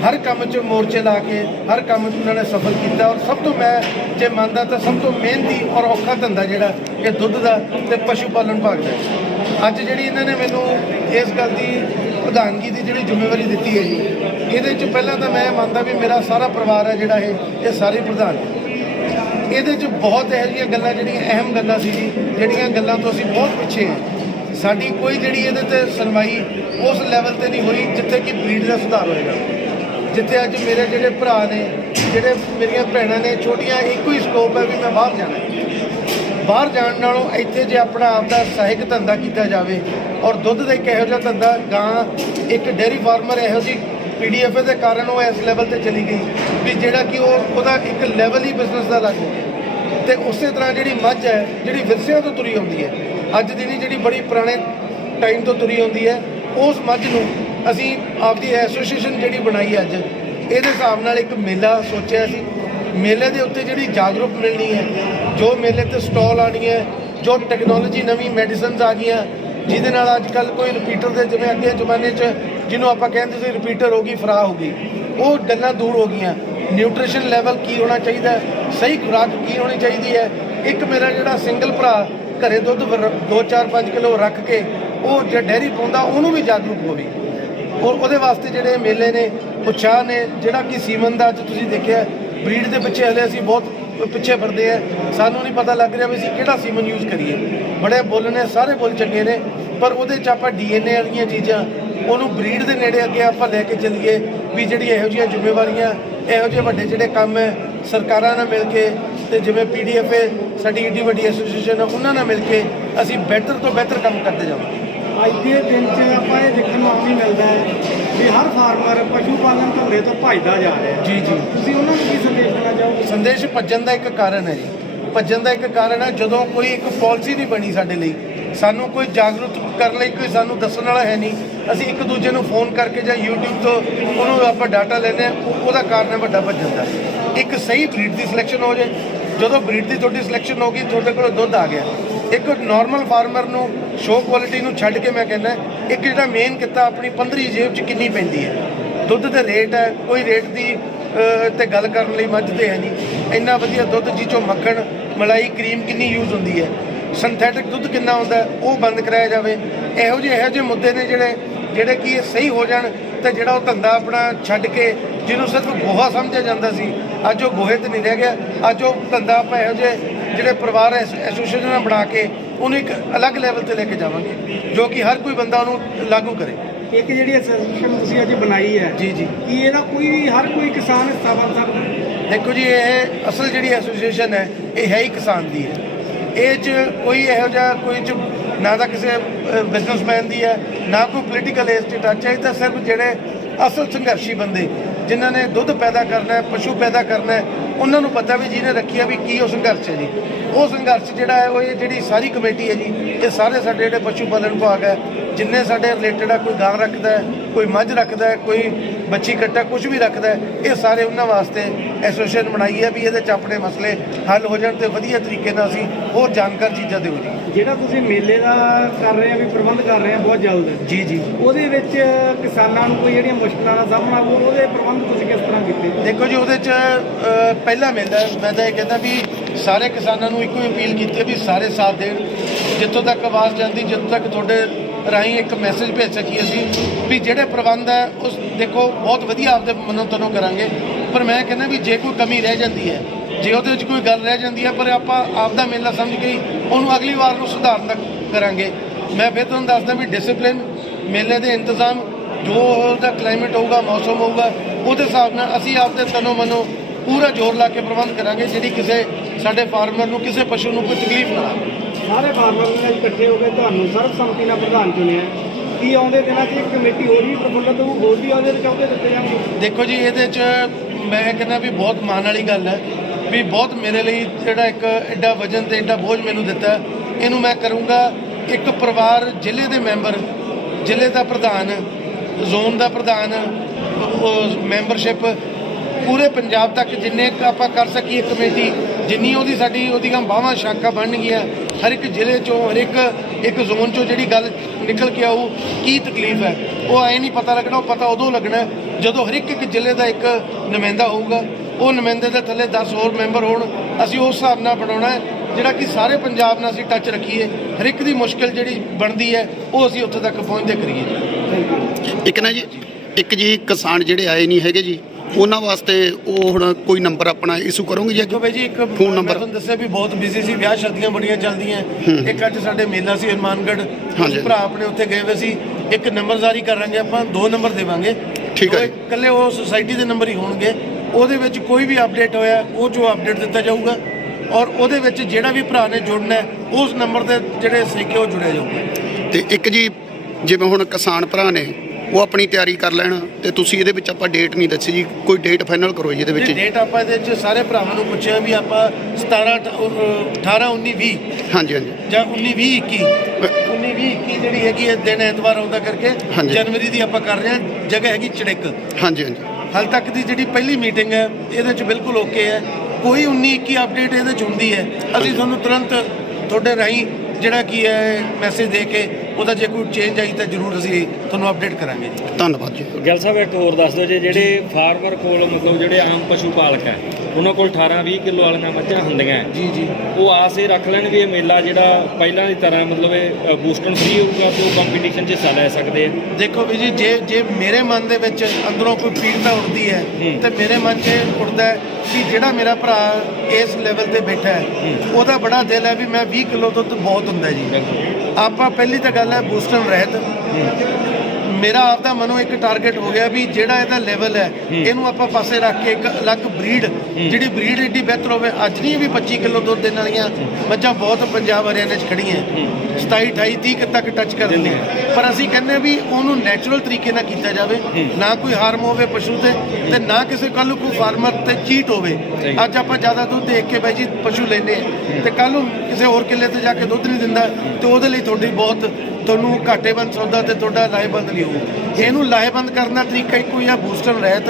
ਹਰ ਕੰਮ 'ਚ ਮੋਰਚੇ ਲਾ ਕੇ, ਹਰ ਕੰਮ 'ਚ ਉਹਨਾਂ ਨੇ ਸਫਲ ਕੀਤਾ ਔਰ ਸਭ ਤੋਂ ਮੈਂ ਜੇ ਮੰਨਦਾ ਤਾਂ ਸਭ ਤੋਂ ਮਿਹਨਤੀ ਔਰ ਔਖਾ ਧੰਦਾ ਜਿਹੜਾ ਇਹ ਦੁੱਧ ਦਾ ਤੇ ਪਸ਼ੂ ਪਾਲਣ ਭਾਗ ਦਾ ਅੱਜ ਜਿਹੜੀ ਇਹਨਾਂ ਨੇ ਮੈਨੂੰ ਇਸ ਗੱਲ ਦੀ ਪ੍ਰਧਾਨਗੀ ਦੀ ਜਿਹੜੀ ਜ਼ਿੰਮੇਵਾਰੀ ਦਿੱਤੀ ਹੈ ਜੀ, ਇਹਦੇ 'ਚ ਪਹਿਲਾਂ ਤਾਂ ਮੈਂ ਮੰਨਦਾ ਵੀ ਮੇਰਾ ਸਾਰਾ ਪਰਿਵਾਰ ਹੈ ਜਿਹੜਾ ਇਹ ਇਹ ਸਾਰੇ ਪ੍ਰਧਾਨ ਇਹਦੇ 'ਚ ਬਹੁਤ ਇਹੋ ਜਿਹੀਆਂ ਗੱਲਾਂ ਜਿਹੜੀਆਂ ਅਹਿਮ ਗੱਲਾਂ ਸੀ ਜੀ, ਜਿਹੜੀਆਂ ਗੱਲਾਂ ਤੋਂ ਅਸੀਂ ਬਹੁਤ ਪਿੱਛੇ ਹਾਂ। ਸਾਡੀ ਕੋਈ ਜਿਹੜੀ ਇਹਦੇ ਤੇ ਸੁਣਵਾਈ ਉਸ ਲੈਵਲ ਤੇ ਨਹੀਂ ਹੋਈ ਜਿੱਥੇ ਕਿ ਬਰੀਡ ਦਾ ਸੁਧਾਰ ਹੋਏਗਾ। ਜਿੱਥੇ ਅੱਜ ਮੇਰੇ ਜਿਹੜੇ ਭਰਾ ਨੇ, ਜਿਹੜੇ ਮੇਰੀਆਂ ਭੈਣਾਂ ਨੇ, ਛੋਟੀਆਂ ਇੱਕੋ ਹੀ ਸਕੋਪ ਹੈ ਵੀ ਮੈਂ ਬਾਹਰ ਜਾਣਾ ਬਾਹਰ ਜਾਣ ਨਾਲੋਂ ਇੱਥੇ ਜੇ ਆਪਣਾ ਆਪ ਦਾ ਸਹਾਇਕ ਧੰਦਾ ਕੀਤਾ ਜਾਵੇ ਔਰ ਦੁੱਧ ਦਾ ਇੱਕ ਇਹੋ ਜਿਹਾ ਧੰਦਾ, ਗਾਂ, ਇੱਕ ਡੇਅਰੀ ਫਾਰਮਰ ਇਹੋ ਜਿਹੀ ਪੀਡੀਐਫ ਦੇ ਕਾਰਨ ਉਹ ਇਸ ਲੈਵਲ ਤੇ ਚਲੀ ਗਈ ਵੀ ਜਿਹੜਾ ਕਿ ਉਹ ਉਹਦਾ ਇੱਕ ਲੈਵਲ ਹੀ ਬਿਜ਼ਨਸ ਦਾ ਲੱਗ ਹੋ। ਗਿਆ ਤੇ ਉਸੇ ਤਰ੍ਹਾਂ ਜਿਹੜੀ ਮੱਝ ਹੈ, ਜਿਹੜੀ ਵਿਰਸਿਆਂ ਤੋਂ ਤੁਰੀ ਆਉਂਦੀ ਹੈ ਅੱਜ ਦੀ ਨਹੀਂ, ਜਿਹੜੀ ਬੜੀ ਪੁਰਾਣੇ ਟਾਈਮ ਤੋਂ ਤੁਰੀ ਆਉਂਦੀ ਹੈ ਉਸ ਮੱਝ ਨੂੰ ਅਸੀਂ ਆਪਦੀ ਐਸੋਸੀਏਸ਼ਨ ਜਿਹੜੀ ਬਣਾਈ ਅੱਜ, ਇਹਦੇ ਹਿਸਾਬ ਨਾਲ ਇੱਕ ਮੇਲਾ ਸੋਚਿਆ ਸੀ। ਮੇਲੇ ਦੇ ਉੱਤੇ ਜਿਹੜੀ ਜਾਗਰੂਕ ਮਿਲਣੀ ਹੈ, ਜੋ ਮੇਲੇ ਤੇ ਸਟਾਲ ਆਣੀ ਹੈ ਜੋ ਟੈਕਨੋਲੋਜੀ ਨਵੀਂ ਮੈਡੀਸਿਨਸ ਆ ਗਈਆਂ, ਜਿਹਦੇ ਨਾਲ ਅੱਜ ਕੱਲ ਕੋਈ ਰਿਪੀਟਰ ਦੇ, ਜਿਵੇਂ ਅੱਗੇ ਜ਼ਮਾਨੇ 'ਚ ਜਿਹਨੂੰ ਆਪਾਂ ਕਹਿੰਦੇ ਸੀ ਰਿਪੀਟਰ ਹੋ ਗਈ ਫਰਾ ਹੋ ਗਈ, ਉਹ ਗੱਲਾਂ ਦੂਰ ਹੋ ਗਈਆਂ। ਨਿਊਟ੍ਰੀਸ਼ਨ ਲੈਵਲ ਕੀ ਹੋਣਾ ਚਾਹੀਦਾ ਸਹੀ ਖੁਰਾਕ ਕੀ ਹੋਣੀ ਚਾਹੀਦੀ ਹੈ? ਇੱਕ ਮੇਰਾ ਜਿਹੜਾ ਸਿੰਗਲ ਭਰਾ ਘਰੇ ਦੁੱਧ 2 4 5 ਕਿਲੋ ਰੱਖ ਕੇ ਉਹ ਜੇ ਡੈਰੀ ਪਾਉਂਦਾ, ਉਹਨੂੰ ਵੀ ਜਾਗਰੂਕ ਹੋਵੇ ਔਰ ਉਹਦੇ ਵਾਸਤੇ ਜਿਹੜੇ ਮੇਲੇ ਨੇ ਉਤਸ਼ਾਹ ਨੇ, ਜਿਹੜਾ ਕਿ ਸੀਮਨ ਦਾ ਅੱਜ ਤੁਸੀਂ ਦੇਖਿਆ, ਬਰੀਡ ਦੇ ਪਿੱਛੇ ਹਲੇ ਅਸੀਂ ਬਹੁਤ ਪਿੱਛੇ ਫਿਰਦੇ ਆ। ਸਾਨੂੰ ਨਹੀਂ ਪਤਾ ਲੱਗ ਰਿਹਾ ਵੀ ਅਸੀਂ ਕਿਹੜਾ ਸੀਮਨ ਯੂਜ਼ ਕਰੀਏ। ਬੜੇ ਬੁੱਲ ਨੇ, ਸਾਰੇ ਬੁੱਲ ਚੰਗੇ ਨੇ, ਪਰ ਉਹਦੇ ਚ ਆਪਾਂ ਡੀਐਨਏ ਵਾਲੀਆਂ ਚੀਜ਼ਾਂ, ਉਹਨੂੰ ਬਰੀਡ ਦੇ ਨੇੜੇ ਅੱਗੇ ਆਪਾਂ ਲੈ ਕੇ ਚੱਲੀਏ ਵੀ ਜਿਹੜੀ ਇਹੋ ਜਿਹੀਆਂ ਜ਼ਿੰਮੇਵਾਰੀਆਂ, ਇਹੋ ਜਿਹੇ ਵੱਡੇ ਜਿਹੜੇ ਕੰਮ ਹੈ, ਸਰਕਾਰਾਂ ਨਾਲ ਮਿਲ ਕੇ ਤੇ ਜਿਵੇਂ ਪੀਡੀਐਫ ਸਾਡੀ ਏਡੀ ਵੱਡੀ ਐਸੋਸੀਏਸ਼ਨ ਹੈ ਉਹਨਾਂ ਨਾਲ ਮਿਲ ਕੇ ਅਸੀਂ ਬਿਹਤਰ ਤੋਂ ਬਿਹਤਰ ਕੰਮ ਕਰਦੇ ਜਾਵਾਂਗੇ। ਅੱਜ ਦੇ ਦਿਨ 'ਚ ਆਪਾਂ ਇਹ ਦੇਖਣ ਨੂੰ ਆਮ ਹੀ ਮਿਲਦਾ ਹੈ ਵੀ ਹਰ ਫਾਰਮਰ ਪਸ਼ੂ ਪਾਲਣ ਧੰਦੇ ਤੋਂ ਭੱਜਦਾ ਜਾ ਰਿਹਾ ਜੀ ਜੀ। ਤੁਸੀਂ ਉਹਨਾਂ ਨੂੰ ਕੀ ਸੰਦੇਸ਼ ਦੇਣਾ ਚਾਹੋਗੇ? ਸੰਦੇਸ਼ ਭੱਜਣ ਦਾ ਇੱਕ ਕਾਰਨ ਹੈ ਜੀ। ਭੱਜਣ ਦਾ ਇੱਕ ਕਾਰਨ ਹੈ ਜਦੋਂ ਕੋਈ ਇੱਕ ਪਾਲਿਸੀ ਨਹੀਂ ਬਣੀ ਸਾਡੇ ਲਈ ਸਾਨੂੰ ਕੋਈ ਜਾਗਰੂਕ ਕਰਨ ਲਈ ਕੋਈ ਸਾਨੂੰ ਦੱਸਣ ਵਾਲਾ ਹੈ ਨਹੀਂ ਅਸੀਂ ਇੱਕ ਦੂਜੇ ਨੂੰ ਫੋਨ ਕਰਕੇ ਜਾਂ YouTube ਤੋਂ ਉਹਨੂੰ ਆਪਾਂ ਡਾਟਾ ਲੈਂਦੇ ਉਹ- ਉਹਦਾ ਕਾਰਨ ਹੈ ਵੱਡਾ ਭੱਜਣ ਦਾ। ਇੱਕ ਸਹੀ ਬਰੀਡ ਦੀ ਸਿਲੈਕਸ਼ਨ ਹੋ ਜੇ ਜਦੋਂ ਬਰੀਡ ਦੀ ਤੁਹਾਡੀ ਸਿਲੈਕਸ਼ਨ ਹੋ ਗਈ ਤੁਹਾਡੇ ਕੋਲ ਦੁੱਧ ਆ ਗਿਆ। ਇੱਕ ਨਾਰਮਲ ਫਾਰਮਰ ਨੂੰ ਸ਼ੋ ਕੁਆਲਿਟੀ ਨੂੰ ਛੱਡ ਕੇ ਮੈਂ ਕਹਿੰਦਾ ਇੱਕ ਜਿਹੜਾ ਮੇਨ ਕਿੱਤਾ ਆਪਣੀ 15 ਜੇਬ 'ਚ ਕਿੰਨੀ ਪੈਂਦੀ ਹੈ? ਦੁੱਧ ਦੇ ਰੇਟ ਹੈ ਕੋਈ ਰੇਟ ਦੀ ਅਹ, ਤੇ ਗੱਲ ਕਰਨ ਲਈ ਮੱਝ ਤੇ ਹੈ ਨਹੀਂ ਇੰਨਾ ਵਧੀਆ ਦੁੱਧ ਜਿਹ ਚੋਂ ਮੱਖਣ ਮਲਾਈ ਕਰੀਮ ਕਿੰਨੀ ਯੂਜ਼ ਹੁੰਦੀ ਹੈ? ਸਿੰਥੈਟਿਕ ਦੁੱਧ ਕਿੰਨਾ ਹੁੰਦਾ ਉਹ ਬੰਦ ਕਰਾਇਆ ਜਾਵੇ। ਇਹੋ ਜਿਹੇ ਇਹੋ ਜਿਹੇ ਮੁੱਦੇ ਨੇ ਜਿਹੜੇ ਜਿਹੜੇ ਕਿ ਇਹ ਸਹੀ ਹੋ ਜਾਣ ਤੇ ਜਿਹੜਾ ਉਹ ਧੰਦਾ ਆਪਣਾ ਛੱਡ ਕੇ ਜਿਹਨੂੰ ਸਿਰਫ ਗੋਹਾ ਸਮਝਿਆ ਜਾਂਦਾ ਸੀ। ਅੱਜ ਉਹ ਗੋਹੇ ਤੇ ਨਹੀਂ ਰਹਿ ਗਿਆ। ਅੱਜ ਉਹ ਧੰਦਾ ਆਪਾਂ ਇਹੋ ਜਿਹੇ ਜਿਹੜੇ ਪਰਿਵਾਰ ਐਸੋਸੀਏਸ਼ਨਾਂ ਬਣਾ ਕੇ ਉਹਨੂੰ ਇੱਕ ਅਲੱਗ ਲੈਵਲ ਤੇ ਲੈ ਕੇ ਜਾਵਾਂਗੇ ਜੋ ਕਿ ਹਰ ਕੋਈ ਬੰਦਾ ਉਹਨੂੰ ਲਾਗੂ ਕਰੇ। ਇੱਕ ਜਿਹੜੀ ਐਸੋਸੀਏਸ਼ਨ ਤੁਸੀਂ ਅੱਜ ਬਣਾਈ ਹੈ ਜੀ ਜੀ। ਕੀ ਇਹਦਾ ਕੋਈ ਵੀ ਹਰ ਕੋਈ ਕਿਸਾਨ ਹਿੱਸਾ ਬਣ ਸਕਦਾ? ਦੇਖੋ ਜੀ ਇਹ ਅਸਲ ਜਿਹੜੀ ਐਸੋਸੀਏਸ਼ਨ ਹੈ ਇਹ ਹੈ ਹੀ ਕਿਸਾਨ ਦੀ ਹੈ। ਇਹ 'ਚ ਕੋਈ ਇਹੋ ਜਿਹਾ ਕੋਈ ਚ ਨਾ ਤਾਂ ਕਿਸੇ ਬਿਜ਼ਨਸਮੈਨ ਦੀ ਹੈ ਨਾ ਕੋਈ ਪੋਲੀਟੀਕਲ ਹੈ ਇਹ ਤਾਂ ਸਿਰਫ ਜਿਹੜੇ ਅਸਲ ਸੰਘਰਸ਼ੀ ਬੰਦੇ ਜਿਨ੍ਹਾਂ ਨੇ ਦੁੱਧ ਪੈਦਾ ਕਰਨਾ ਹੈ, ਪਸ਼ੂ ਪੈਦਾ ਕਰਨਾ ਹੈ, ਉਹਨਾਂ ਨੂੰ ਪਤਾ ਵੀ ਜਿਹਨੇ ਰੱਖੀ ਆ ਵੀ ਕੀ ਉਹ ਸੰਘਰਸ਼ ਹੈ ਜੀ। ਉਹ ਸੰਘਰਸ਼ ਜਿਹੜਾ ਹੈ, ਉਹ ਇਹ ਜਿਹੜੀ ਸਾਰੀ ਕਮੇਟੀ ਹੈ ਜੀ, ਇਹ ਸਾਰੇ ਸਾਡੇ ਜਿਹੜੇ ਪਸ਼ੂ ਪਾਲਣ ਵਿਭਾਗ ਹੈ, ਜਿੰਨੇ ਸਾਡੇ ਰਿਲੇਟਡ ਆ, ਕੋਈ ਗਾਂ ਰੱਖਦਾ ਹੈ ਕੋਈ ਮੱਝ ਰੱਖਦਾ ਹੈ ਕੋਈ ਬੱਚੀ ਕੱਟਾ ਕੁਝ ਵੀ ਰੱਖਦਾ ਹੈ ਇਹ ਸਾਰੇ ਉਹਨਾਂ ਵਾਸਤੇ ਐਸੋਸੀਏਸ਼ਨ ਬਣਾਈ ਹੈ ਵੀ ਇਹਦੇ ਚ ਆਪਣੇ ਮਸਲੇ ਹੱਲ ਹੋ ਜਾਣ ਤੇ ਵਧੀਆ ਤਰੀਕੇ ਨਾਲ ਅਸੀਂ ਹੋਰ ਜਾਣਕਾਰ ਚੀਜ਼ਾਂ ਦਿਓ ਜੀ। ਜਿਹੜਾ ਤੁਸੀਂ ਮੇਲੇ ਦਾ ਕਰ ਰਹੇ ਆ ਵੀ ਪ੍ਰਬੰਧ ਕਰ ਰਹੇ ਆ ਬਹੁਤ ਜਲਦ ਜੀ ਜੀ। ਉਹਦੇ ਵਿੱਚ ਕਿਸਾਨਾਂ ਨੂੰ ਕੋਈ ਜਿਹੜੀਆਂ ਮੁਸ਼ਕਲਾਂ ਦਾ ਸਾਹਮਣਾ ਉਹ ਉਹਦੇ ਪ੍ਰਬੰਧ ਤੁਸੀਂ ਕਿਸ ਤਰ੍ਹਾਂ ਕੀਤੇ? ਦੇਖੋ ਜੀ ਉਹਦੇ ਚ ਪਹਿਲਾ ਮੇਲਾ ਹੈ। ਮੈਂ ਤਾਂ ਇਹ ਕਹਿੰਦਾ ਵੀ ਸਾਰੇ ਕਿਸਾਨਾਂ ਨੂੰ ਇੱਕੋ ਹੀ ਅਪੀਲ ਕੀਤੀ ਹੈ ਵੀ ਸਾਰੇ ਸਾਥ ਦੇਣ। ਜਿੱਥੋਂ ਤੱਕ ਆਵਾਜ਼ ਜਾਂਦੀ ਜਿੱਥੋਂ ਤੱਕ ਤੁਹਾਡੇ ਰਾਹੀਂ ਇੱਕ ਮੈਸੇਜ ਭੇਜ ਸਕੀਏ ਅਸੀਂ ਵੀ ਜਿਹੜੇ ਪ੍ਰਬੰਧ ਹੈ, ਉਸ ਦੇਖੋ, ਬਹੁਤ ਵਧੀਆ ਆਪਦੇ ਮਨੋਂ ਤਨੋਂ ਕਰਾਂਗੇ। ਪਰ ਮੈਂ ਕਹਿੰਦਾ ਵੀ ਜੇ ਕੋਈ ਕਮੀ ਰਹਿ ਜਾਂਦੀ ਹੈ, ਜੇ ਉਹਦੇ ਵਿੱਚ ਕੋਈ ਗੱਲ ਰਹਿ ਜਾਂਦੀ ਹੈ, ਪਰ ਆਪਾਂ ਆਪਦਾ ਮੇਲਾ ਸਮਝ ਕੇ ਹੀ ਉਹਨੂੰ ਅਗਲੀ ਵਾਰ ਨੂੰ ਸੁਧਾਰਨ ਦਾ ਕਰਾਂਗੇ। ਮੈਂ ਫਿਰ ਤੁਹਾਨੂੰ ਦੱਸਦਾ ਵੀ ਡਿਸਪਲਿਨ ਮੇਲੇ ਦੇ ਇੰਤਜ਼ਾਮ, ਜੋ ਉਹਦਾ ਕਲਾਈਮੇਟ ਹੋਊਗਾ, ਮੌਸਮ ਹੋਊਗਾ, ਉਹਦੇ ਹਿਸਾਬ ਨਾਲ ਅਸੀਂ ਆਪਦੇ ਤਨੋ ਮਨੋ ਪੂਰਾ ਜ਼ੋਰ ਲਾ ਕੇ ਪ੍ਰਬੰਧ ਕਰਾਂਗੇ, ਜਿਹੜੀ ਕਿਸੇ ਸਾਡੇ ਫਾਰਮਰ ਨੂੰ, ਕਿਸੇ ਪਸ਼ੂ ਨੂੰ ਕੋਈ ਤਕਲੀਫ ਨਾ ਆਵੇ। ਸਾਰੇ ਫਾਰਮਰ ਨੇ ਇਕੱਠੇ ਹੋ ਕੇ ਤੁਹਾਨੂੰ ਸਰਬਸੰਮਤੀ ਨਾਲ ਪ੍ਰਧਾਨ ਚੁਣਿਆ ਕੀ ਆਉਂਦੇ ਦਿਨਾਂ 'ਚ ਇੱਕ ਕਮੇਟੀ ਹੋਰ ਵੀ ਪ੍ਰਫੁੱਲਤ ਹੋਊ, ਹੋਰ ਵੀ ਆਉਂਦੇ ਚਾਹੁੰਦੇ ਦਿੱਤੇ ਜਾਣਗੇ। ਦੇਖੋ ਜੀ, ਇਹਦੇ 'ਚ ਮੈਂ ਕਹਿੰਦਾ ਵੀ ਬਹੁਤ ਮਾਣ ਵਾਲੀ ਗੱਲ ਹੈ ਵੀ ਬਹੁਤ ਮੇਰੇ ਲਈ ਜਿਹੜਾ ਇੱਕ ਐਡਾ ਵਜਨ ਤੇ ਐਡਾ ਬੋਝ ਮੈਨੂੰ ਦਿੱਤਾ। ਇਹਨੂੰ ਮੈਂ ਕਰੂੰਗਾ ਇੱਕ ਪਰਿਵਾਰ ਜ਼ਿਲ੍ਹੇ ਦੇ ਮੈਂਬਰ, ਜ਼ਿਲ੍ਹੇ ਦਾ ਪ੍ਰਧਾਨ, ਜ਼ੋਨ ਦਾ ਪ੍ਰਧਾਨ ਮੈਂਬਰਸ਼ਿਪ, ਪੂਰੇ ਪੰਜਾਬ ਤੱਕ ਜਿੰਨੇ ਆਪਾਂ ਕਰ ਸਕੀਏ ਕਮੇਟੀ, ਜਿੰਨੀ ਉਹਦੀ ਸਾਡੀ, ਉਹਦੀਆਂ ਬਾਹਾਂ ਸ਼ਾਖਾ ਬਣ ਹਰ ਇੱਕ ਜ਼ਿਲ੍ਹੇ ਚੋਂ, ਹਰ ਇੱਕ ਇੱਕ ਜ਼ੋਨ ਚੋਂ ਜਿਹੜੀ ਗੱਲ ਨਿਕਲ ਕੇ ਆਊ, ਕੀ ਤਕਲੀਫ ਹੈ? ਉਹ ਐ ਨਹੀਂ ਪਤਾ ਲੱਗਣਾ, ਉਹ ਪਤਾ ਉਦੋਂ ਲੱਗਣਾ ਜਦੋਂ ਹਰ ਇੱਕ ਇੱਕ ਜ਼ਿਲ੍ਹੇ ਦਾ ਇੱਕ ਨੁਮਾਇੰਦਾ ਹੋਊਗਾ। ਉਹ ਨੁਮਾਇੰਦੇ ਦੇ ਥੱਲੇ 10 ਹੋਰ ਮੈਂਬਰ ਹੋਣ, ਅਸੀਂ ਉਸ ਹਿਸਾਬ ਨਾਲ ਬਣਾਉਣਾ ਹੈ, ਜਿਹੜਾ ਕਿ ਸਾਰੇ ਪੰਜਾਬ ਨਾਲ ਅਸੀਂ ਟੱਚ ਰੱਖੀਏ। ਹਰ ਇੱਕ ਦੀ ਮੁਸ਼ਕਲ ਜਿਹੜੀ ਬਣਦੀ ਹੈ, ਉਹ ਅਸੀਂ ਉੱਥੇ ਤੱਕ ਪਹੁੰਚਦੇ ਕਰੀਏ। ਇੱਕ ਨਾ ਜੀ, ਇੱਕ ਜੀ ਕਿਸਾਨ ਜਿਹੜੇ ਆਏ ਨਹੀਂ ਹੈਗੇ ਜੀ ਉਹਨਾਂ ਵਾਸਤੇ ਉਹ ਹੁਣ ਕੋਈ ਨੰਬਰ ਆਪਣਾ ਇਸ਼ੂ ਕਰੋਗੇ ਜੀ ਅੱਜ ਦੇਖੋ ਬਾਈ ਜੀ ਇੱਕ ਫੋਨ ਨੰਬਰ। ਤੁਹਾਨੂੰ ਦੱਸਿਆ ਵੀ ਬਹੁਤ ਬਿਜ਼ੀ ਸੀ ਵਿਆਹ ਸ਼ਾਦੀਆਂ ਬੜੀਆਂ ਚੱਲਦੀਆਂ। ਇੱਕ ਅੱਜ ਸਾਡੇ ਮੇਲਾ ਸੀ ਹਨੂੰਮਾਨਗੜ੍ਹ। ਹਾਂਜੀ। ਭਰਾ ਆਪਣੇ ਉੱਥੇ ਗਏ ਹੋਏ ਸੀ ਇੱਕ ਨੰਬਰ ਜਾਰੀ ਕਰਾਂਗੇ ਆਪਾਂ ਦੋ ਨੰਬਰ ਦੇਵਾਂਗੇ। ਠੀਕ ਹੈ ਉਹ ਇਕੱਲੇ ਉਹ ਸੁਸਾਇਟੀ ਦੇ ਨੰਬਰ ਹੀ ਹੋਣਗੇ। ਉਹਦੇ ਵਿੱਚ ਕੋਈ ਵੀ ਅਪਡੇਟ ਹੋਇਆ ਉਹ ਜੋ ਅਪਡੇਟ ਦਿੱਤਾ ਜਾਊਗਾ। ਔਰ ਉਹਦੇ ਵਿੱਚ ਜਿਹੜਾ ਵੀ ਭਰਾ ਨੇ ਜੁੜਨਾ ਹੈ, ਉਸ ਨੰਬਰ ਦੇ ਜਿਹੜੇ ਸਰੀਕੇ ਉਹ ਜੁੜਿਆ ਜਾਊਗਾ। ਤੇ ਇੱਕ ਜੀ ਜਿਵੇਂ ਹੁਣ ਕਿਸਾਨ ਭਰਾ ਨੇ ਉਹ ਆਪਣੀ ਤਿਆਰੀ ਕਰ ਲੈਣ ਤੇ ਤੁਸੀਂ ਇਹਦੇ ਵਿੱਚ ਆਪਾਂ ਡੇਟ ਨਹੀਂ ਦੱਸੀ ਜੀ ਕੋਈ ਡੇਟ ਫਾਈਨਲ ਕਰੋ ਜੀ ਇਹਦੇ ਵਿੱਚ ਡੇਟ ਆਪਾਂ ਇਹਦੇ ਵਿੱਚ ਸਾਰੇ ਭਰਾਵਾਂ ਨੂੰ ਪੁੱਛਿਆ ਵੀ ਆਪਾਂ 17 18 19 20 ਹਾਂਜੀ ਹਾਂਜੀ। ਜਾਂ 19 20 21 19 20 21 ਜਿਹੜੀ ਹੈਗੀ ਹੈ ਦਿਨ ਐਤਵਾਰ ਆਉਂਦਾ ਕਰਕੇ। ਜਨਵਰੀ ਦੀ ਆਪਾਂ ਕਰ ਰਹੇ ਹਾਂ ਜਗ੍ਹਾ ਹੈਗੀ ਚੜਿੱਕ। ਹਾਂਜੀ ਹਾਂਜੀ। ਹਾਲ ਤੱਕ ਦੀ ਜਿਹੜੀ ਪਹਿਲੀ ਮੀਟਿੰਗ ਹੈ ਇਹਦੇ ਚ ਬਿਲਕੁਲ ਓਕੇ ਹੈ। ਕੋਈ 19 21 ਅਪਡੇਟ ਇਹਦੇ ਚ ਹੁੰਦੀ ਹੈ। ਅਸੀਂ ਤੁਹਾਨੂੰ ਤੁਰੰਤ ਤੁਹਾਡੇ ਰਾਹੀਂ ਜਿਹੜਾ ਕੀ ਹੈ ਮੈਸੇਜ ਦੇ ਕੇ ਉਹਦਾ ਜੇ ਕੋਈ ਚੇਂਜ ਆਈ ਤਾਂ ਜ਼ਰੂਰ ਅਸੀਂ ਤੁਹਾਨੂੰ ਅਪਡੇਟ ਕਰਾਂਗੇ ਜੀ। ਧੰਨਵਾਦ ਜੀ। ਗਿੱਲ ਸਾਹਿਬ ਇੱਕ ਹੋਰ ਦੱਸ ਦਿਓ ਜੀ ਜਿਹੜੇ ਫਾਰਮਰ ਕੋਲ ਮਤਲਬ ਜਿਹੜੇ ਆਮ ਪਸ਼ੂ ਪਾਲਕ ਹੈ ਉਹਨਾਂ ਕੋਲ 18 20 ਕਿਲੋ ਵਾਲੀਆਂ ਮੱਝਾਂ ਹੁੰਦੀਆਂ। ਜੀ ਜੀ। ਉਹ ਆਸ ਇਹ ਰੱਖ ਲੈਣ ਵੀ ਇਹ ਮੇਲਾ ਜਿਹੜਾ ਪਹਿਲਾਂ ਦੀ ਤਰ੍ਹਾਂ ਮਤਲਬ ਇਹ ਬੂਸਟਨ ਫ੍ਰੀ ਹੋਊਗਾ ਤੇ ਉਹ ਕੰਪੀਟੀਸ਼ਨ 'ਚ ਹਿੱਸਾ ਲੈ ਸਕਦੇ ਆ। ਦੇਖੋ ਵੀ ਜੀ ਜੇ ਜੇ ਮੇਰੇ ਮਨ ਦੇ ਵਿੱਚ ਅੰਦਰੋਂ ਕੋਈ ਪੀੜਤਾ ਉੱਠਦੀ ਹੈ। ਤੇ ਮੇਰੇ ਮਨ 'ਚ ਉੱਠਦਾ ਹੈ ਕਿ ਜਿਹੜਾ ਮੇਰਾ ਭਰਾ ਇਸ ਲੈਵਲ ਤੇ ਬੈਠਾ ਹੈ ਉਹਦਾ ਬੜਾ ਦਿਲ ਹੈ ਵੀ ਮੈਂ 20 ਕਿਲੋ ਦੁੱਧ ਬਹੁਤ ਹੁੰਦਾ ਜੀ। ਆਪਾਂ ਪਹਿਲੀ ਤਾਂ ਗੱਲ ਹੈ ਬੂਸਟਨ ਰਹਿਤ। ਮੇਰਾ ਆਪਦਾ ਮਨੋਂ ਇੱਕ ਟਾਰਗੇਟ ਹੋ ਗਿਆ ਵੀ ਜਿਹੜਾ ਇਹਦਾ ਲੈਵਲ ਹੈ ਇਹਨੂੰ ਆਪਾਂ ਪਾਸੇ ਰੱਖ ਕੇ ਇੱਕ ਅਲੱਗ ਬਰੀਡ ਜਿਹੜੀ ਬਰੀਡ ਏਡੀ ਬਿਹਤਰ ਹੋਵੇ ਅੱਜ ਨਹੀਂ ਵੀ 25 ਕਿਲੋ ਦੁੱਧ ਦੇਣ ਵਾਲੀਆਂ ਮੱਝਾਂ ਬਹੁਤ ਪੰਜਾਬ ਹਰਿਆਣੇ 'ਚ ਖੜੀਆਂ 27 28 30 ਕੁ ਤੱਕ ਟੱਚ ਕਰ ਦਿੰਦੀਆਂ। ਪਰ ਅਸੀਂ ਕਹਿੰਦੇ ਵੀ ਉਹਨੂੰ ਨੈਚੁਰਲ ਤਰੀਕੇ ਨਾਲ ਕੀਤਾ ਜਾਵੇ। ਨਾ ਕੋਈ ਹਾਰਮ ਹੋਵੇ ਪਸ਼ੂ ਤੇ ਤੇ ਨਾ ਕਿਸੇ ਕੱਲ ਨੂੰ ਕੋਈ ਫਾਰਮਰ ਤੇ ਚੀਟ ਹੋਵੇ। ਅੱਜ ਆਪਾਂ ਜ਼ਿਆਦਾ ਦੁੱਧ ਦੇਖ ਕੇ ਬਾਈ ਜੀ ਪਸ਼ੂ ਲੈਨੇ ਤੇ ਕੱਲ ਨੂੰ ਕਿਸੇ ਹੋਰ ਕਿੱਲੇ ਤੇ ਜਾ ਕੇ ਦੁੱਧ ਨਹੀਂ ਦਿੰਦਾ ਤੇ ਉਹਦੇ ਲਈ ਤੁਹਾਡੀ ਬਹੁਤ ਤੁਹਾਨੂੰ ਘਾਟੇਬੰਦ ਸੌਦਾ ਤੇ ਤੁਹਾਡਾ ਲਾਹੇਬੰਦ ਨਹੀਂ ਹੋਊ। ਇਹਨੂੰ ਲਾਹੇਬੰਦ ਕਰਨ ਦਾ ਤਰੀਕਾ ਇੱਕੋ ਹੀ ਆ ਬੂਸਟਰ ਰਹਿਤ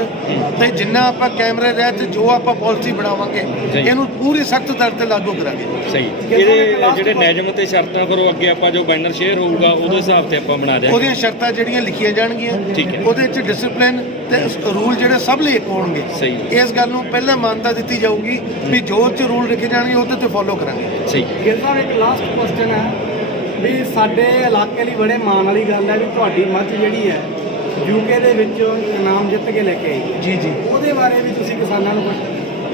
ਤੇ ਜਿੰਨਾ ਆਪਾਂ ਕੈਮਰੇ ਰਹਿਤ ਜੋ ਆਪਾਂ ਪਾਲਿਸੀ ਬਣਾਵਾਂਗੇ। ਇਹਨੂੰ ਪੂਰੀ ਸਖਤ ਦਰ ਤੇ ਲਾਗੂ ਕਰਾਂਗੇ। ਸਹੀ। ਇਹਦੇ ਜਿਹੜੇ ਨਿਯਮ ਤੇ ਸ਼ਰਤਾਂ ਫਿਰ ਅੱਗੇ ਆਪਾਂ ਜੋ ਬਾਈਨਰ ਸ਼ੇਅਰ ਹੋਊਗਾ ਉਹਦੇ ਹਿਸਾਬ ਤੇ ਆਪਾਂ ਬਣਾ ਦਿਆਂਗੇ। ਉਹਦੀਆਂ ਸ਼ਰਤਾਂ ਜਿਹੜੀਆਂ ਲਿਖੀਆਂ ਜਾਣਗੀਆਂ। ਉਹਦੇ ਵਿੱਚ ਡਿਸਪਲਿਨ ਤੇ ਰੂਲ ਜਿਹੜੇ ਸਭ ਲਈ ਇੱਕ ਹੋਣਗੇ। ਸਹੀ। ਇਸ ਗੱਲ ਨੂੰ ਪਹਿਲਾਂ ਮਾਨਤਾ ਦਿੱਤੀ ਜਾਊਗੀ ਵੀ ਜੋ ਚ ਰੂਲ ਲਿਖੇ ਜਾਣਗੇ ਉਹਦੇ ਤੇ ਫੋਲੋ ਕਰਾਂਗੇ। ਸਹੀ। ਸਾਹਿਬ ਇੱਕ ਲਾਸਟ ਕੁਐਸਚਨ ਹੈ। ਸਾਡੇ ਇਲਾਕੇ ਲਈ ਬੜੇ ਮਾਣ ਵਾਲੀ ਗੱਲ ਹੈ ਵੀ ਤੁਹਾਡੀ ਮੱਝ ਜਿਹੜੀ ਹੈ ਯੂਕੇ ਦੇ ਵਿੱਚ ਇਨਾਮ ਜਿੱਤ ਕੇ ਲੈ ਕੇ ਆਈ। ਹੈ। ਜੀ ਜੀ। ਉਹਦੇ ਬਾਰੇ ਵੀ ਤੁਸੀਂ ਕਿਸਾਨਾਂ ਨੂੰ ਕੁਝ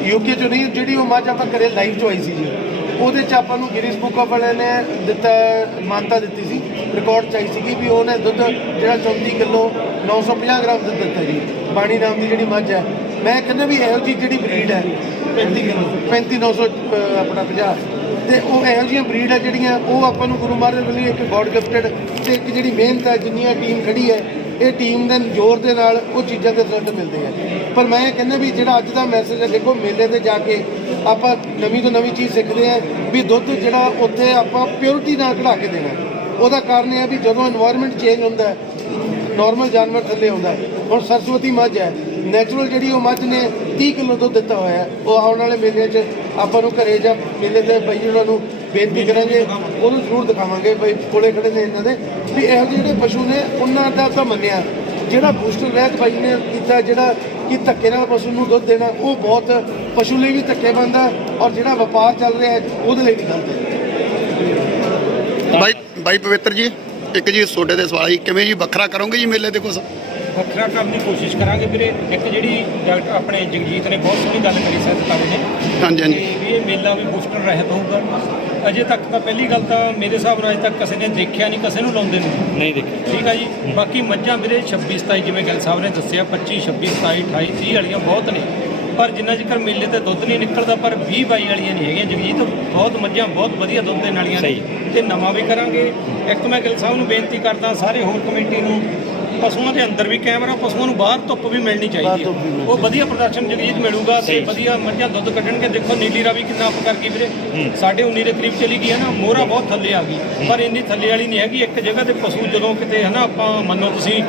ਯੂਕੇ ਚ ਨਹੀਂ ਜਿਹੜੀ ਉਹ ਮੱਝ ਆਪਾਂ ਘਰੇ ਲਾਈਵ ਚ ਆਈ ਸੀ ਜੀ। ਉਹਦੇ ਚ ਆਪਾਂ ਨੂੰ ਗਿਨੀਜ਼ ਬੁੱਕ ਆਫ ਵਾਲਿਆਂ ਨੇ ਦਿੱਤਾ ਮਾਨਤਾ ਦਿੱਤੀ ਸੀ। ਰਿਕਾਰਡ ਚ ਆਈ ਸੀਗੀ ਵੀ ਉਹਨੇ ਦੁੱਧ ਜਿਹੜਾ 34 ਕਿਲੋ 950 ਗ੍ਰਾਮ ਦੁੱਧ ਦਿੱਤਾ ਜੀ। ਬਾਣੀ ਨਾਮ ਦੀ ਜਿਹੜੀ ਮੱਝ ਹੈ। ਮੈਂ ਕਹਿੰਦਾ ਵੀ ਇਹੋ ਜਿਹੀ ਜਿਹੜੀ ਬਰੀਡ ਹੈ? 35 ਕਿਲੋ। 35900 ਅਹ, ਆਪਣਾ 50 ਤੇ ਉਹ ਇਹੋ ਜਿਹੀਆਂ ਬਰੀਡ ਆ ਜਿਹੜੀਆਂ ਉਹ ਆਪਾਂ ਨੂੰ ਗੁਰੂ ਮਹਾਰਾਜ ਵੱਲੋਂ ਇੱਕ ਗੋਡ ਗਿਫਟਡ ਤੇ ਇੱਕ ਜਿਹੜੀ ਮਿਹਨਤ ਹੈ ਜਿੰਨੀਆਂ ਟੀਮ ਖੜੀ ਹੈ, ਇਹ ਟੀਮ ਦੇ ਜ਼ੋਰ ਦੇ ਨਾਲ ਉਹ ਚੀਜ਼ਾਂ ਦੇ ਰਿਜ਼ਲਟ ਮਿਲਦੇ ਆ। ਪਰ ਮੈਂ ਇਹ ਕਹਿੰਦਾ ਵੀ ਜਿਹੜਾ ਅੱਜ ਦਾ ਮੈਸੇਜ ਹੈ ਦੇਖੋ ਮੇਲੇ ਤੇ ਜਾ ਕੇ ਆਪਾਂ ਨਵੀਂ ਤੋਂ ਨਵੀਂ ਚੀਜ਼ ਸਿੱਖਦੇ ਆ ਵੀ ਦੁੱਧ ਜਿਹੜਾ ਉੱਥੇ ਆਪਾਂ ਪਿਓਰਟੀ ਨਾਲ ਕਢਾ ਕੇ ਦੇਣਾ। ਉਹਦਾ ਕਾਰਨ ਇਹ ਹੈ ਵੀ ਜਦੋਂ এনवायरमेंट ਚੇਂਜ ਹੁੰਦਾ ਹੈ ਨਾਰਮਲ ਜਾਨਵਰ ਥੱਲੇ ਹੁੰਦਾ ਹੁਣ ਸਰਸਵਤੀ ਮੱਝ ਹੈ ਨੈਚੁਰਲ ਜਿਹੜੀ ਉਹ ਮੱਝ ਨੇ 30 ਕਿਲੋ ਦੁੱਧ ਦਿੱਤਾ ਹੋਇਆ ਉਹ ਆਉਣ ਵਾਲੇ ਮੇਲੇ 'ਚ ਆਪਾਂ ਨੂੰ ਘਰੇ ਜਾਂ ਮੇਲੇ ਤੇ ਬਈ ਉਹਨਾਂ ਨੂੰ ਬੇਨਤੀ ਕਰਾਂਗੇ, ਉਹਨੂੰ ਜ਼ਰੂਰ ਦਿਖਾਵਾਂਗੇ ਬਈ ਕੋਲੇ ਖੜੇ ਨੇ ਇਹਨਾਂ ਦੇ, ਵੀ ਇਹੋ ਜਿਹੇ ਜਿਹੜੇ ਪਸ਼ੂ ਨੇ, ਉਹਨਾਂ ਦਾ ਤਾਂ ਮੰਨਿਆ। ਜਿਹੜਾ ਬੂਸਟਰ ਰਹਿਤ ਬਾਈ ਨੇ ਕੀਤਾ, ਜਿਹੜਾ ਕਿ ਧੱਕੇ ਨਾਲ ਪਸ਼ੂ ਨੂੰ ਦੁੱਧ ਦੇਣਾ, ਉਹ ਬਹੁਤ ਪਸ਼ੂ ਲਈ ਵੀ ਧੱਕੇ ਬੰਦਾ ਔਰ ਜਿਹੜਾ ਵਪਾਰ ਚੱਲ ਰਿਹਾ ਉਹਦੇ ਲਈ ਵੀ ਗਲਤ ਹੈ। ਬਾਈ ਬਾਈ ਪਵਿੱਤਰ ਜੀ, ਇੱਕ ਜੀ ਤੁਹਾਡੇ ਦੇ ਸਵਾਲ ਹੀ, ਕਿਵੇਂ ਜੀ, ਵੱਖਰਾ ਕਰੋਗੇ ਜੀ ਮੇਲੇ ਦੇ ਕੁਛ? ਵੱਖਰਾ ਕਰਨ ਦੀ ਕੋਸ਼ਿਸ਼ ਕਰਾਂਗੇ ਵੀਰੇ। ਇੱਕ ਜਿਹੜੀ ਡਾਕਟਰ ਆਪਣੇ ਜਗਜੀਤ ਨੇ ਬਹੁਤ ਸੋਹਣੀ ਗੱਲ ਕਰੀ ਸਹਿਤਕਾਰੀ ਨੇ। ਹਾਂਜੀ ਹਾਂਜੀ। ਵੀ ਇਹ ਮੇਲਾ ਵੀ ਬੂਸਟਰ ਰਹਿਤ ਹੋਊਗਾ। ਅਜੇ ਤੱਕ ਤਾਂ ਪਹਿਲੀ ਗੱਲ ਤਾਂ ਮੇਰੇ ਹਿਸਾਬ ਨਾਲ ਅਜੇ ਤੱਕ ਕਿਸੇ ਨੇ ਦੇਖਿਆ ਨਹੀਂ ਕਿਸੇ ਨੂੰ ਲਾਉਂਦੇ ਨੂੰ। ਨਹੀਂ ਦੇਖਿਆ। ਠੀਕ ਆ ਜੀ। ਬਾਕੀ ਮੱਝਾਂ ਵੀਰੇ 26 27 ਜਿਵੇਂ ਗੱਲ ਸਾਹਿਬ ਨੇ ਦੱਸਿਆ 25 26 27 28 30 ਵਾਲੀਆਂ ਬਹੁਤ ਨੇ। ਪਰ ਜਿੰਨਾ ਚਿਰ ਮੇਲੇ ਤੇ ਦੁੱਧ ਨਹੀਂ ਨਿਕਲਦਾ ਪਰ 20 22 ਵਾਲੀਆਂ ਨਹੀਂ ਹੈਗੀਆਂ। ਜਗਜੀਤ ਬਹੁਤ ਮੱਝਾਂ ਬਹੁਤ ਵਧੀਆ ਦੁੱਧ ਦੇਣ ਵਾਲੀਆਂ ਨੇ। ਤੇ ਨਵਾਂ ਵੀ ਕਰਾਂਗੇ। ਇੱਕ ਮੈਂ ਗਿੱਲ ਸਾਹਿਬ ਨੂੰ ਬੇਨਤੀ ਕਰਦਾ ਸਾਰੇ ਹੋਰ ਕਮੇਟੀ ਨੂੰ ਪਸ਼ੂਆਂ ਦੇ ਅੰਦਰ ਵੀ ਕੈਮਰਾ ਪਸ਼ੂਆਂ ਨੂੰ ਬਾਹਰ ਧੁੱਪ ਵੀ ਮਿਲਣੀ ਚਾਹੀਦੀ ਹੈ। ਉਹ ਵਧੀਆ ਪ੍ਰਦਰਸ਼ਨ ਜਗਜੀਤ ਮਿਲੂਗਾ ਤੇ ਵਧੀਆ ਮੱਝਾਂ ਦੁੱਧ ਕੱਢਣਗੇ। ਦੇਖੋ ਨੀਲੀ ਰਾਵੀ ਕਿੰਨਾ ਅਪ ਕਰ ਗਈ ਵੀਰੇ। ਸਾਡੇ 19 ਦੇ ਕਰੀਬ ਚਲੀ ਗਈ ਹੈ ਨਾ। ਮੋਹਰਾ ਬਹੁਤ ਥੱਲੇ ਆ ਗਈ। ਪਰ ਇੰਨੀ ਥੱਲੇ ਵਾਲੀ ਨਹੀਂ ਹੈਗੀ। ਇੱਕ ਜਗ੍ਹਾ ਤੇ ਪਸ਼ੂ ਜਦੋਂ ਕਿਤੇ ਹਨਾ ਆਪਾਂ ਮੰਨੋ ਤੁਸੀਂ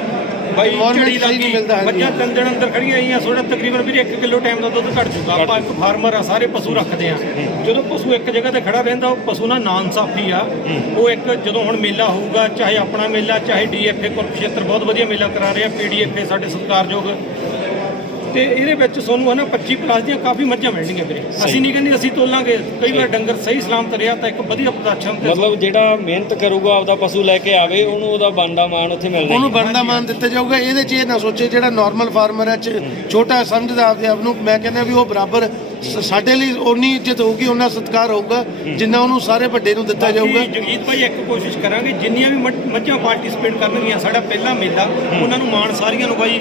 ਬਾਈ ਝੜੀ ਲੱਗੀ। ਮੱਝਾਂ ਤਿੰਨ ਦਿਨ ਅੰਦਰ ਖੜੀਆਂ ਆਈਆਂ ਥੋੜਾ ਤਕਰੀਬਨ ਵੀਰੇ 1 ਕਿਲੋ ਟਾਈਮ ਦਾ ਦੁੱਧ ਘਟ ਜੂਗਾ ਆਪਾਂ ਇੱਕ ਫਾਰਮਰ ਆ ਸਾਰੇ ਪਸ਼ੂ ਰੱਖਦੇ ਆ। ਜਦੋਂ ਪਸ਼ੂ ਇੱਕ ਜਗ੍ਹਾ ਤੇ ਖੜਾ ਰਹਿੰਦਾ ਉਹ ਪਸ਼ੂ ਨਾਲ ਨਾਨਸਾਫੀ ਆ। ਉਹ ਇੱਕ ਜਦੋਂ ਹੁਣ ਮੇਲਾ ਹੋਊਗਾ ਚਾਹੇ ਆਪਣਾ ਮੇਲਾ ਚਾਹੇ ਡੀਐਫਏ ਕੁਰਕਸ਼ੇਤਰ ਬਹੁਤ ਵਧੀਆ ਮੇਲਾ ਕਰਾ ਰਿਹਾ। ਪੀਡੀਐਫਏ ਸਾਡੇ ਸਤਿਕਾਰਯੋਗ ਤੇ ਇਹਦੇ ਵਿੱਚ ਤੁਹਾਨੂੰ ਹਨਾ 25 ਪਲੱਸ ਦੀਆਂ ਕਾਫੀ ਮੱਝਾਂ ਮਿਲਣਗੀਆਂ ਵੀਰੇ। ਅਸੀਂ ਨਹੀਂ ਕਹਿੰਦੇ ਅਸੀਂ ਤੋਲਾਂਗੇ। ਕਈ ਵਾਰ ਡੰਗਰ ਸਹੀ ਸਲਾਮਤ ਰਿਹਾ ਤਾਂ ਇੱਕ ਵਧੀਆ ਪ੍ਰਦਰਸ਼ਨ ਤੇ ਮਤਲਬ ਜਿਹੜਾ ਮਿਹਨਤ ਕਰੂਗਾ ਆਪਦਾ ਪਸ਼ੂ ਲੈ ਕੇ ਆਵੇ ਉਹਨੂੰ ਉਹਦਾ ਬਣਦਾ ਮਾਣ ਉੱਥੇ ਮਿਲਦਾ ਉਹਨੂੰ ਬਣਦਾ ਮਾਨ ਦਿੱਤਾ ਜਾਊਗਾ। ਇਹਦੇ 'ਚ ਇਹ ਨਾ ਸੋਚੇ ਜਿਹੜਾ ਨਾਰਮਲ ਫਾਰਮਰ ਹੈ ਚ ਛੋਟਾ ਸਮਝਦਾ ਆਪਦੇ ਆਪ ਨੂੰ। ਮੈਂ ਕਹਿੰਦਾ ਵੀ ਉਹ ਬਰਾਬਰ ਸਾਡੇ ਲਈ ਉਨੀ ਇੱਜ਼ਤ ਹੋਊਗੀ ਉਹਨਾਂ ਸਤਿਕਾਰ ਹੋਊਗਾ ਜਿੰਨਾ ਉਹਨੂੰ ਸਾਰੇ ਵੱਡੇ ਨੂੰ ਦਿੱਤਾ ਜਾਊਗਾ। ਜਗਜੀਤ ਭਾਈ ਇੱਕ ਕੋਸ਼ਿਸ਼ ਕਰਾਂਗੇ ਜਿੰਨੀਆਂ ਵੀ ਮੱਝ- ਪਾਰਟਿਸਿਪੇਟ ਕਰਨਗੀਆਂ ਸਾਡਾ ਪਹਿਲਾ ਮੇਲਾ ਉਹਨਾਂ ਨੂੰ ਮਾਣ ਸਾਰੀਆਂ ਨੂੰ ਬਾਈ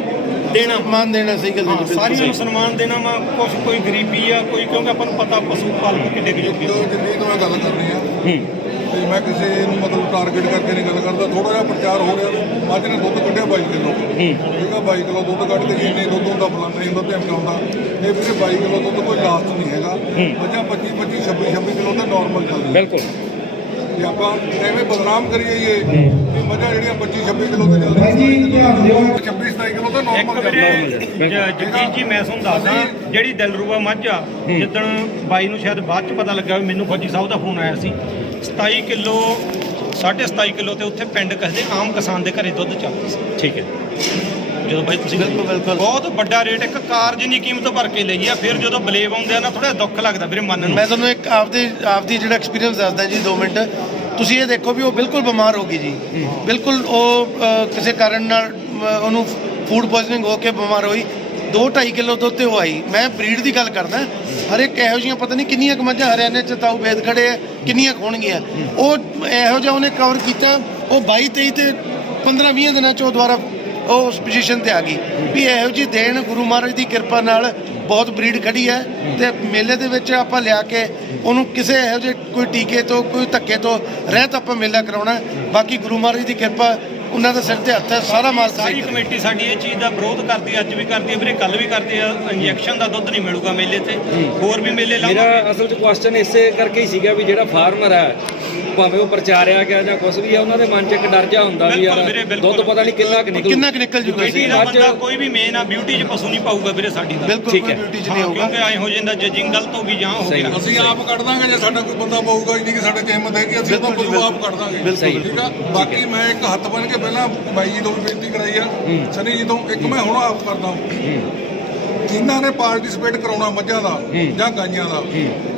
ਦੇਣਾ ਮਾਨ ਦੇਣਾ ਸਹੀ ਗੱਲ ਹੈ ਜੀ, ਸਾਰੀਆਂ ਨੂੰ ਸਨਮਾਨ ਦੇਣਾ ਵਾ ਕੁਛ ਕੋਈ ਗਰੀਬੀ ਆ ਕੋਈ ਕਿਉਂਕਿ ਆਪਾਂ ਨੂੰ ਪਤਾ ਪਸ਼ੂ ਪਾਲਕ ਕਿੱਡੇ ਕੁ ਜੋਗੇ ਜਦੋਂ ਦਿੱਲੀ ਤੋਂ ਮੈਂ ਗੱਲ ਕਰਨੀ ਆ ਤੇ ਮੈਂ ਕਿਸੇ ਨੂੰ ਮਤਲਬ ਟਾਰਗੇਟ ਕਰਕੇ ਨਹੀਂ ਗੱਲ ਕਰਦਾ ਥੋੜਾ ਜਿਹਾ ਪ੍ਰਚਾਰ ਹੋ ਰਿਹਾ ਮੱਝ ਨੇ ਦੁੱਧ ਕੱਢਿਆ 22 ਕਿਲੋ। ਠੀਕ ਆ 22 ਕਿਲੋ ਦੁੱਧ ਕੱਢ ਕੇ ਜੀ ਇੰਨੇ ਦੁੱਧ ਹੁੰਦਾ ਫਲਾਨਾ ਹੀ ਹੁੰਦਾ ਧਿਆਨ ਹੁੰਦਾ। ਇਹ ਵੀਰੇ 22 ਕਿਲੋ ਦੁੱਧ ਕੋਈ ਲਾਸਟ ਨਹੀਂ ਹੈਗਾ। ਮੱਝਾਂ 25 25 26 26 ਕਿਲੋ ਤਾਂ ਨਾਰਮਲ ਚੱਲਦੀ ਬਿਲਕੁਲ। ਜੇ ਆਪਾਂ ਐਵੇਂ ਬਦਨਾਮ ਕਰੀਏ ਇਹ। ਵੀ ਮੱਝਾਂ ਜਿਹੜੀਆਂ 25 26 ਕਿਲੋ ਤੇ ਚੱਲਦੀਆਂ 26 27 ਕਿਲੋ ਤਾਂ ਇੱਕ ਨਾਰਮਲ ਵੀਰੇ ਚੱਲਦੀਆਂ ਜ- ਜਗਜੀਤ ਜੀ ਮੈਂ ਤੁਹਾਨੂੰ ਦੱਸਦਾ ਜਿਹੜੀ ਦਿਲਰੂਬਾ ਮੱਝ ਆ ਜਿੱਦਣ ਬਾਈ ਨੂੰ ਸ਼ਾਇਦ ਬਾਅਦ ਚ ਪਤਾ ਲੱਗਾ ਵੀ ਮੈਨੂੰ ਫੌਜੀ ਸਾਹਿਬ ਦਾ ਫੋਨ ਆਇਆ ਸੀ 27 ਕਿਲੋ 27.5 ਕਿਲੋ ਤੇ ਉੱਥੇ ਪਿੰਡ ਕਸਦੇ ਆਮ ਕਿਸਾਨ ਦੇ ਘਰੇ ਦੁੱਧ ਚੱਲਦਾ ਸੀ। ਠੀਕ ਹੈ। ਜਦੋਂ ਬਾਈ ਤੁਸੀਂ ਬਿਲਕੁਲ, ਬਿਲਕੁਲ। ਬਹੁਤ ਵੱਡਾ ਰੇਟ ਇੱਕ ਕਾਰ ਜਿੰਨੀ ਕੀਮਤ ਭਰ ਕੇ ਲਈ ਆ ਫਿਰ ਜਦੋਂ ਬਲੇਵ ਆਉਂਦੇ ਆ ਨਾ ਥੋੜਾ ਦੁੱਖ ਲੱਗਦਾ ਵੀਰੇ ਮਨ ਨੂੰ। ਮੈਂ ਤੁਹਾਨੂੰ ਇੱਕ ਆਪਦੇ ਆਪਦੀ ਜਿਹੜਾ ਐਕਸਪੀਰੀਅੰਸ ਦੱਸਦਾ ਜੀ 2 ਮਿੰਟ। ਤੁਸੀਂ ਇਹ ਦੇਖੋ ਵੀ ਉਹ ਬਿਲਕੁਲ ਬਿਮਾਰ ਹੋ ਗਈ ਜੀ। ਬਿਲਕੁਲ ਉਹ ਕਿਸੇ ਕਾਰਨ ਨਾਲ ਉਹਨੂੰ ਫੂਡ ਪੋਇਜ਼ਨਿੰਗ ਹੋ ਕੇ ਬਿਮਾਰ ਹੋਈ। 2.5 ਕਿਲੋ ਦੁੱਧ ਤੇ ਉਹ ਆਈ। ਮੈਂ ਬਰੀਡ ਦੀ ਗੱਲ ਕਰਦਾ। ਹਰ ਇੱਕ ਇਹੋ ਜਿਹੀਆਂ ਪਤਾ ਨਹੀਂ ਕਿੰਨੀਆਂ ਕੁ ਮੱਝਾਂ ਹਰਿਆਣੇ ਚ ਤਾਊ ਬੇਦ ਖੜੇ ਆ, ਕਿੰਨੀਆਂ ਕੁ ਹੋਣਗੀਆਂ। ਉਹ ਇਹੋ ਜਿਹਾ ਉਹਨੇ ਕਵਰ ਕੀਤਾ। ਉਹ 22 23 ਤੇ 15 20 ਦਿਨਾਂ ਚ ਉਹ ਦੁਬਾਰਾ ਉਹ ਉਸ ਪੋਜੀਸ਼ਨ ਤੇ ਆ ਗਈ। ਵੀ ਇਹੋ ਜਿਹੀ ਦੇਣ ਗੁਰੂ ਮਹਾਰਾਜ ਦੀ ਕਿਰਪਾ ਨਾਲ ਬਹੁਤ ਬਰੀਡ ਖੜੀ ਹੈ ਤੇ ਮੇਲੇ ਦੇ ਵਿੱਚ ਆਪਾਂ ਲਿਆ ਕੇ ਉਹਨੂੰ ਕਿਸੇ ਇਹੋ ਜਿਹੇ ਕੋਈ ਟੀਕੇ ਤੋਂ, ਕੋਈ ਧੱਕੇ ਤੋਂ ਰਹਿਤ ਆਪਾਂ ਮੇਲਾ ਕਰਾਉਣਾ ਬਾਕੀ ਗੁਰੂ ਮਹਾਰਾਜ ਦੀ ਕਿਰਪਾ ਉਹਨਾਂ ਦੇ ਸਿਰ ਤੇ ਹੱਥ ਹੈ ਸਾਰਾ ਮਾਲ ਸਾਰੀ ਕਮੇਟੀ ਸਾਡੀ ਇਹ ਚੀਜ਼ ਦਾ ਵਿਰੋਧ ਕਰਦੀ ਅੱਜ ਵੀ ਕਰਦੀ ਹੈ ਵੀਰੇ ਕੱਲ ਵੀ ਕਰਦੀ ਆ ਇੰਜੈਕਸ਼ਨ ਦਾ ਦੁੱਧ ਨਹੀਂ ਮਿਲੂਗਾ ਮੇਲੇ ਤੇ ਹੋਰ ਵੀ ਮੇਲੇ ਮੇਰਾ ਲਾਵਾਂਗੇ ਅਸਲ 'ਚ ਕੁਐਸਚਨ ਇਸੇ ਕਰਕੇ ਹੀ ਸੀਗਾ ਵੀ ਜਿਹੜਾ ਫਾਰਮਰ ਹੈ ਭਾਵੇਂ ਉਹ ਪ੍ਰਚਾਰਿਆ ਗਿਆ ਜਾਂ ਕੁਝ ਵੀ ਆ ਉਹਨਾਂ ਦੇ ਮਨ 'ਚ ਇੱਕ ਡਰ ਜਾ ਹੁੰਦਾ ਵੀ ਬਿਲਕੁਲ ਵੀਰੇ, ਯਾਰ ਬਿਲਕੁਲ। ਦੁੱਧ ਪਤਾ ਨਹੀਂ ਕਿੰਨਾ ਕੁ ਨਿਕਲੂ। ਕਿੰਨਾ ਕੁ ਨਿਕਲ ਜੂਗਾ ਦਾ ਅੱਜ- ਬੰਦਾ ਕੋਈ ਵੀ ਮੇਨ ਆ ਬਿਊਟੀ 'ਚ ਪਸ਼ੂ ਨਹੀਂ ਪਾਊਗਾ ਵੀਰੇ ਸਾਡੀ ਦਾ ਬਿਲਕੁਲ ਠੀਕ ਕੋਈ ਹੈ। ਬਿਊਟੀ ਚ ਹਾਂ, ਨਹੀਂ ਹੋਊਗਾ। ਕਿਉਂਕਿ ਐ ਹੋ ਜਾਂਦਾ ਜਜਿੰਗ ਗਲਤ ਹੋ ਗਈ ਜਾਂ ਹੋ ਸਹੀ ਗਿਆ। ਅਸੀਂ ਆਪ ਕੱਢ ਦਾਂਗੇ ਜੇ ਸਾਡਾ ਕੋਈ ਬੰਦਾ ਪਾਊਗਾ ਹੀ ਨਹੀਂ ਕਿ ਸਾਡੇ ਚ ਹਿੰਮਤ ਹੈ ਕਿ ਅਸੀਂ ਉਹਦਾ ਬਿਲਕੁਲ ਜੀ, ਪਸ਼ੂ ਆਪ ਕੱਢ ਦਾਂਗੇ। ਬਿਲਕੁਲ, ਠੀਕ ਆ? ਬਾਕੀ ਮੈਂ ਇੱਕ ਹੱਥ ਬੰਨ ਕੇ ਪਹਿਲਾਂ ਬਾਈ ਜੀ ਤੋਂ ਵੀ ਬੇਨਤੀ ਕਰਾਈ ਆ। ਸਨੀ ਜੀ ਤੋਂ ਇੱਕ ਮੈਂ ਹੁਣ ਆਪ ਕਰਦਾ ਜਿਨ੍ਹਾਂ ਨੇ ਪਾਰਟਿਸਿਪੇਟ ਕਰਾਉਣਾ ਮੱਝਾਂ ਦਾ ਜਾਂ ਗਾਈਆਂ ਦਾ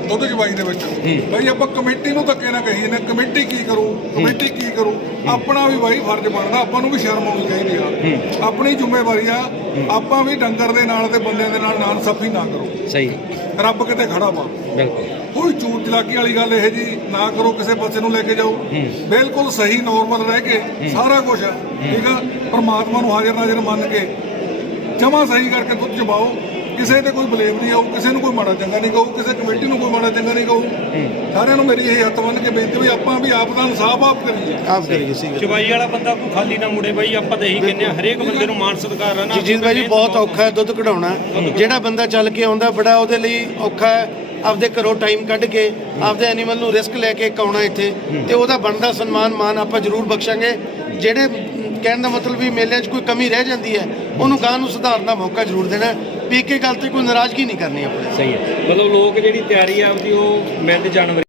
ਦੁੱਧ ਚਵਾਈ ਦੇ ਵਿੱਚ। ਬਈ ਆਪਾਂ ਕਮੇਟੀ ਨੂੰ ਧੱਕੇ ਨਾ ਕਹੀਏ ਨੇ ਕਮੇਟੀ ਕੀ ਕਰੂ ਕਮੇਟੀ ਕੀ ਕਰੂ? ਆਪਣਾ ਵੀ ਬਾਈ ਫਰਜ਼ ਬਣਦਾ ਆਪਾਂ ਨੂੰ ਵੀ ਸ਼ਰਮ ਆਉਣੀ ਚਾਹੀਦੀ ਆ। ਆਪਣੀ ਜ਼ਿੰਮੇਵਾਰੀ ਆ ਆਪਾਂ ਵੀ ਡੰਗਰ ਦੇ ਨਾਲ ਤੇ ਬੰਦਿਆਂ ਦੇ ਨਾਲ ਨਾਨਸਾਫੀ ਨਾ ਕਰੋ। ਸਹੀ। ਰੱਬ ਕਿਤੇ ਖੜਾ ਵਾ। ਬਿਲਕੁਲ। ਕੋਈ ਝੂਠ ਚਲਾਕੀ ਵਾਲੀ ਗੱਲ ਇਹ ਜੀ ਨਾ ਕਰੋ ਕਿਸੇ ਪਾਸੇ ਨੂੰ ਲੈ ਕੇ ਜਾਓ। ਬਿਲਕੁਲ ਸਹੀ ਨੋਰਮਲ ਰਹਿ ਕੇ ਸਾਰਾ ਕੁਝ ਠੀਕ ਆ? ਪ੍ਰਮਾਤਮਾ ਨੂੰ ਹਾਜ਼ਰ ਨਾਜ਼ਰ ਮੰਨ ਕੇ ਜਮਾ ਸਹੀ ਕਰਕੇ ਦੁੱਧ ਚਬਾਓ। ਕਿਸੇ ਤੇ ਕੋਈ ਬਲੇਮ ਨਹੀਂ ਆਊ ਕਿਸੇ ਨੂੰ ਕੋਈ ਮਾੜਾ ਚੰਗਾ ਨਹੀਂ ਕਹੂ ਕਿਸੇ ਕਮੇਟੀ ਨੂੰ ਕੋਈ ਮਾੜਾ ਚੰਗਾ ਨਹੀਂ ਕਹੂ। ਸਾਰਿਆਂ ਨੂੰ ਮੇਰੀ ਇਹ ਹੱਥ ਬੰਨ ਕੇ ਬੇਨਤੀ ਵੀ ਆਪਾਂ ਵੀ ਆਪ ਦਾ ਇਨਸਾਫ ਆਪ ਕਰੀਏ। ਆਪ ਕਰੀਏ ਸੀ ਚਵਾਈ ਵਾਲਾ ਬੰਦਾ ਕੋਈ ਖਾਲੀ ਨਾ ਮੁੜੇ ਬਾਈ ਆਪਾਂ ਤਾਂ ਇਹੀ ਕਹਿੰਦੇ ਆ ਹਰੇਕ ਬੰਦੇ ਨੂੰ ਮਾਨ ਸਤਿਕਾਰ ਨਾ। ਜੀਤ ਭਾਈ ਜੀ ਬਹੁਤ ਔਖਾ ਹੈ ਦੁੱਧ ਕਢਾਉਣਾ। ਜਿਹੜਾ ਬੰਦਾ ਚੱਲ ਕੇ ਆਉਂਦਾ ਬੜਾ ਉਹਦੇ ਲਈ ਔਖਾ ਹੈ। ਆਪਦੇ ਘਰੋਂ ਟਾਈਮ ਕੱਢ ਕੇ ਆਪਦੇ ਐਨੀਮਲ ਨੂੰ ਰਿਸਕ ਲੈ ਕੇ ਆਉਣਾ ਇੱਥੇ। ਤੇ ਉਹਦਾ ਬਣਦਾ ਸਨਮਾਨ ਮਾਨ ਆਪਾਂ ਜ਼ਰੂਰ ਬਖਸ਼ਾਂਗੇ। ਜਿਹੜੇ ਕਹਿਣ ਦਾ ਮਤਲਬ ਵੀ ਮੇਲੇ 'ਚ ਕੋਈ ਕਮੀ ਰਹਿ ਜਾਂਦੀ ਹੈ ਉਹਨੂੰ ਗਾਂ ਨੂੰ ਸੁਧਾਰਨ ਦਾ ਮੌਕਾ ਜ਼ਰੂਰ ਦੇਣਾ। ਇੱਕ ਗੱਲ ਤੇ ਕੋਈ ਨਾਰਾਜ਼ਗੀ ਨਹੀਂ ਕਰਨੀ ਆਪਣੇ। ਸਹੀ ਹੈ। ਮਤਲਬ ਲੋਕ ਜਿਹੜੀ ਤਿਆਰੀ ਆ ਆਪਦੀ ਉਹ ਮਿੰਟ ਜਨਵਰੀ